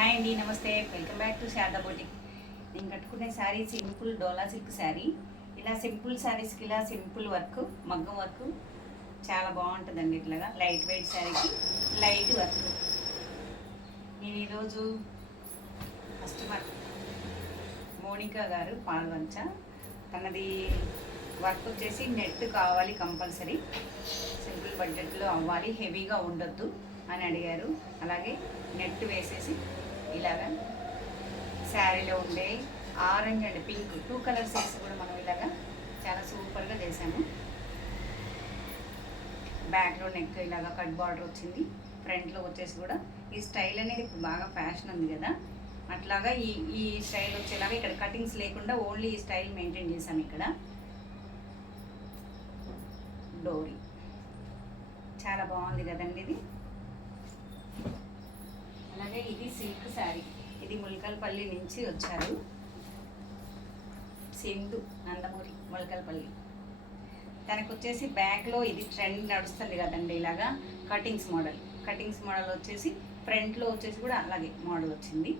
Hi అండి, నమస్తే. Welcome back to Sharada boutique. నేను కట్టుకునే శారీ సింపుల్ డోలా సిల్క్ శారీ. ఇలా సింపుల్ శారీస్కి ఇలా సింపుల్ వర్క్, మగ్గం వర్క్ చాలా బాగుంటుందండి. ఇట్లాగా లైట్ వెయిట్ శారీకి లైట్ వర్క్. నేను ఈరోజు కస్టమర్ మోనికా గారు పాల్వంచ, తనది వర్క్ వచ్చేసి నెట్ కావాలి కంపల్సరీ, సింపుల్ బడ్జెట్లో అవ్వాలి, హెవీగా ఉండొద్దు అని అడిగారు. అలాగే నెట్ వేసేసి ఇలాగా శారీలో ఉండే ఆరెంజ్ అండ్ పింక్ 2 కలర్స్ వేసి కూడా మనం ఇలాగా చాలా సూపర్గా చేసాము. బ్యాక్లో నెక్ ఇలాగా కట్ బార్డర్ వచ్చింది, ఫ్రంట్లో వచ్చేసి కూడా ఈ స్టైల్ అనేది ఇప్పుడు బాగా ఫ్యాషన్ ఉంది కదా, అట్లాగా ఈ స్టైల్ వచ్చేలాగా ఇక్కడ కటింగ్స్ లేకుండా ఓన్లీ ఈ స్టైల్ మెయింటైన్ చేసాము. ఇక్కడ డోరీ చాలా బాగుంది కదండి ఇది. అలాగే ఇది సిల్క్ శారీ, ఇది ముల్కల్పల్లి నుంచి వచ్చారు, సింధు నందమూరి ముల్కల్పల్లి. తనకు వచ్చేసి బ్యాక్లో ఇది ట్రెండ్ నడుస్తుంది కదండి, ఇలాగా కటింగ్స్ మోడల్ వచ్చేసి ఫ్రంట్లో వచ్చేసి కూడా అలాగే మోడల్ వచ్చింది.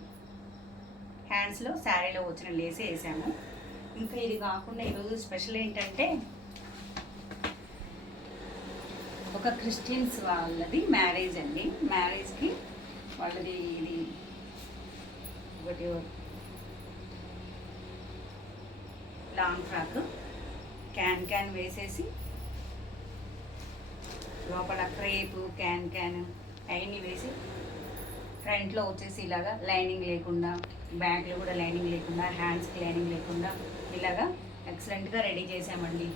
హ్యాండ్స్లో శారీలో వచ్చిన లేసే వేసాము. ఇంకా ఇది కాకుండా ఈరోజు స్పెషల్ ఏంటంటే ఒక క్రిస్టియన్స్ వాళ్ళది మ్యారేజ్ అండి. మ్యారేజ్కి వాళ్ళది ఇది ఒకటి లాంగ్ ఫ్రాక్ క్యాన్ వేసేసి లోపల క్రేపు క్యాన్ అవన్నీ వేసి ఫ్రంట్లో వచ్చేసి ఇలాగా లైనింగ్ లేకుండా, బ్యాక్లో కూడా లైనింగ్ లేకుండా, హ్యాండ్స్కి లైనింగ్ లేకుండా ఇలాగా ఎక్సలెంట్గా రెడీ చేసామండి.